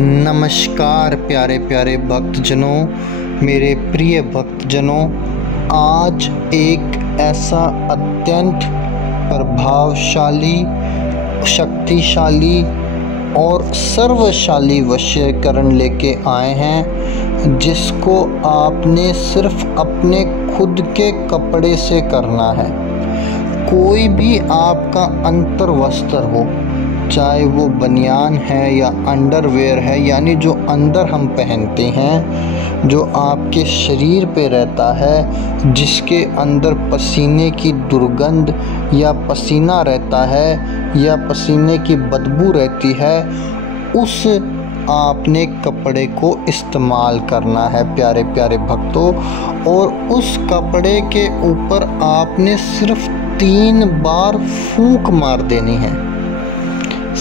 नमस्कार प्यारे प्यारे भक्तजनों, मेरे प्रिय भक्तजनों। आज एक ऐसा अत्यंत प्रभावशाली, शक्तिशाली और सर्वशाली वशीकरण लेके आए हैं, जिसको आपने सिर्फ अपने खुद के कपड़े से करना है। कोई भी आपका अंतर वस्त्र हो, चाहे वो बनियान है या अंडरवेयर है, यानी जो अंदर हम पहनते हैं, जो आपके शरीर पे रहता है, जिसके अंदर पसीने की दुर्गंध या पसीना रहता है या पसीने की बदबू रहती है, उस आपने कपड़े को इस्तेमाल करना है प्यारे प्यारे भक्तों। और उस कपड़े के ऊपर आपने सिर्फ 3 बार फूंक मार देनी है।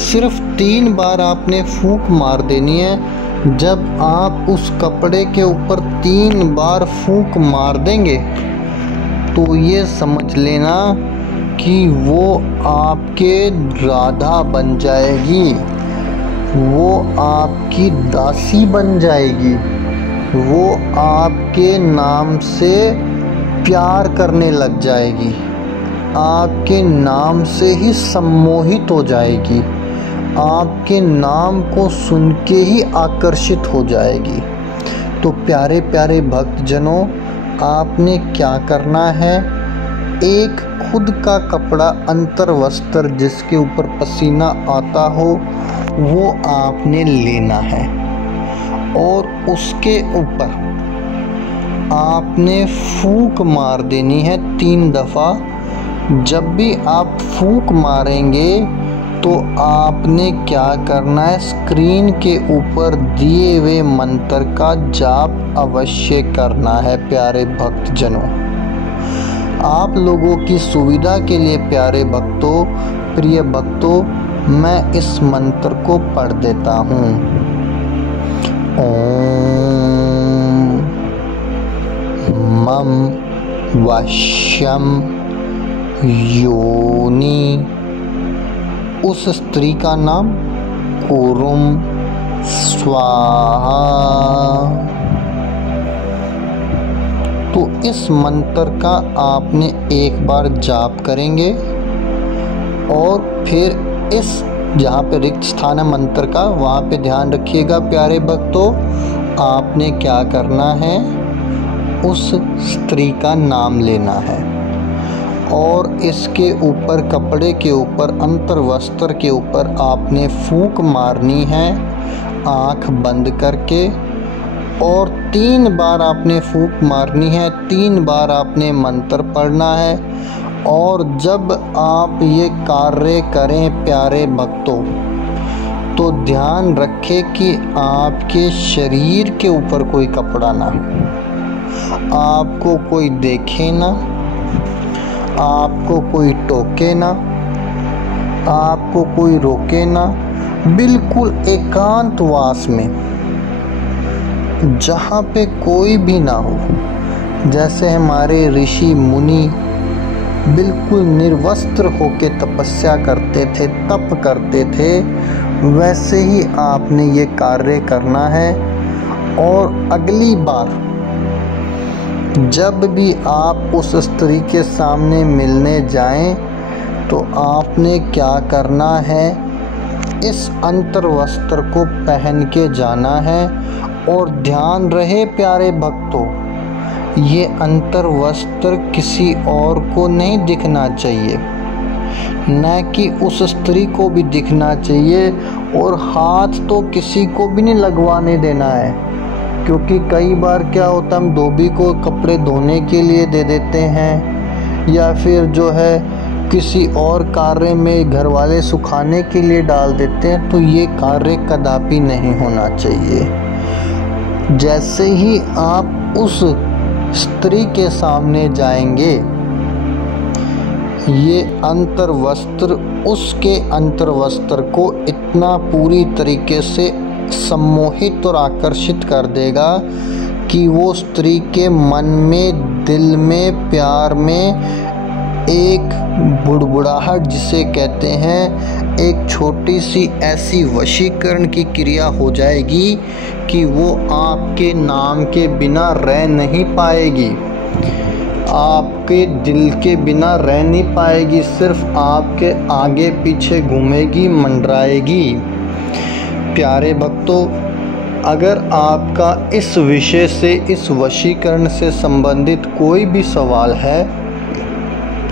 सिर्फ 3 बार आपने फूंक मार देनी है। जब आप उस कपड़े के ऊपर 3 बार फूंक मार देंगे तो ये समझ लेना कि वो आपके राधा बन जाएगी, वो आपकी दासी बन जाएगी, वो आपके नाम से प्यार करने लग जाएगी, आपके नाम से ही सम्मोहित हो जाएगी, आपके नाम को सुन के ही आकर्षित हो जाएगी। तो प्यारे प्यारे भक्तजनों, आपने क्या करना है, एक खुद का कपड़ा अंतर वस्त्र जिसके ऊपर पसीना आता हो, वो आपने लेना है और उसके ऊपर आपने फूंक मार देनी है 3 दफ़ा। जब भी आप फूंक मारेंगे तो आपने क्या करना है, स्क्रीन के ऊपर दिए हुए मंत्र का जाप अवश्य करना है प्यारे भक्तजनों। आप लोगों की सुविधा के लिए प्यारे भक्तों, प्रिय भक्तों, मैं इस मंत्र को पढ़ देता हूँ। ओम मम वश्यम योनि, उस स्त्री का नाम कुरुम स्वाहा। तो इस मंत्र का आपने एक बार जाप करेंगे और फिर इस जहाँ पे रिक्त स्थान है मंत्र का, वहाँ पे ध्यान रखिएगा प्यारे भक्तों। आपने क्या करना है, उस स्त्री का नाम लेना है और इसके ऊपर, कपड़े के ऊपर, अंतर वस्त्र के ऊपर आपने फूंक मारनी है आँख बंद करके। और 3 बार आपने फूंक मारनी है, 3 बार आपने मंत्र पढ़ना है। और जब आप ये कार्य करें प्यारे भक्तों, तो ध्यान रखें कि आपके शरीर के ऊपर कोई कपड़ा ना हो, आपको कोई देखे ना, आपको कोई टोके ना, आपको कोई रोके ना। बिल्कुल एकांतवास में, जहाँ पे कोई भी ना हो। जैसे हमारे ऋषि मुनि बिल्कुल निर्वस्त्र होके तपस्या करते थे, तप करते थे, वैसे ही आपने ये कार्य करना है। और अगली बार जब भी आप उस स्त्री के सामने मिलने जाएं, तो आपने क्या करना है, इस अंतर वस्त्र को पहन के जाना है। और ध्यान रहे प्यारे भक्तों, ये अंतर वस्त्र किसी और को नहीं दिखना चाहिए, न कि उस स्त्री को भी दिखना चाहिए। और हाथ तो किसी को भी नहीं लगवाने देना है, क्योंकि कई बार क्या होता है, हम धोबी को कपड़े धोने के लिए दे देते हैं, या फिर जो है किसी और कार्य में घर वाले सुखाने के लिए डाल देते हैं। तो ये कार्य कदापि नहीं होना चाहिए। जैसे ही आप उस स्त्री के सामने जाएंगे, ये अंतर वस्त्र उसके अंतर वस्त्र को इतना पूरी तरीके से सम्मोहित और आकर्षित कर देगा कि वो स्त्री के मन में, दिल में, प्यार में एक बुड़बुड़ाहट जिसे कहते हैं, एक छोटी सी ऐसी वशीकरण की क्रिया हो जाएगी कि वो आपके नाम के बिना रह नहीं पाएगी, आपके दिल के बिना रह नहीं पाएगी, सिर्फ आपके आगे पीछे घूमेगी, मंडराएगी। प्यारे भक्तों, अगर आपका इस विषय से, इस वशीकरण से संबंधित कोई भी सवाल है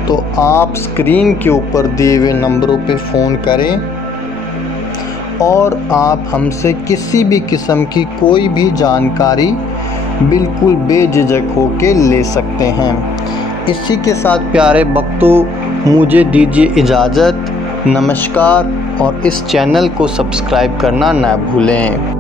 तो आप स्क्रीन के ऊपर दिए हुए नंबरों पे फ़ोन करें और आप हमसे किसी भी किस्म की कोई भी जानकारी बिल्कुल बेझिझक होके ले सकते हैं। इसी के साथ प्यारे भक्तों, मुझे दीजिए इजाज़त। नमस्कार और इस चैनल को सब्सक्राइब करना ना भूलें।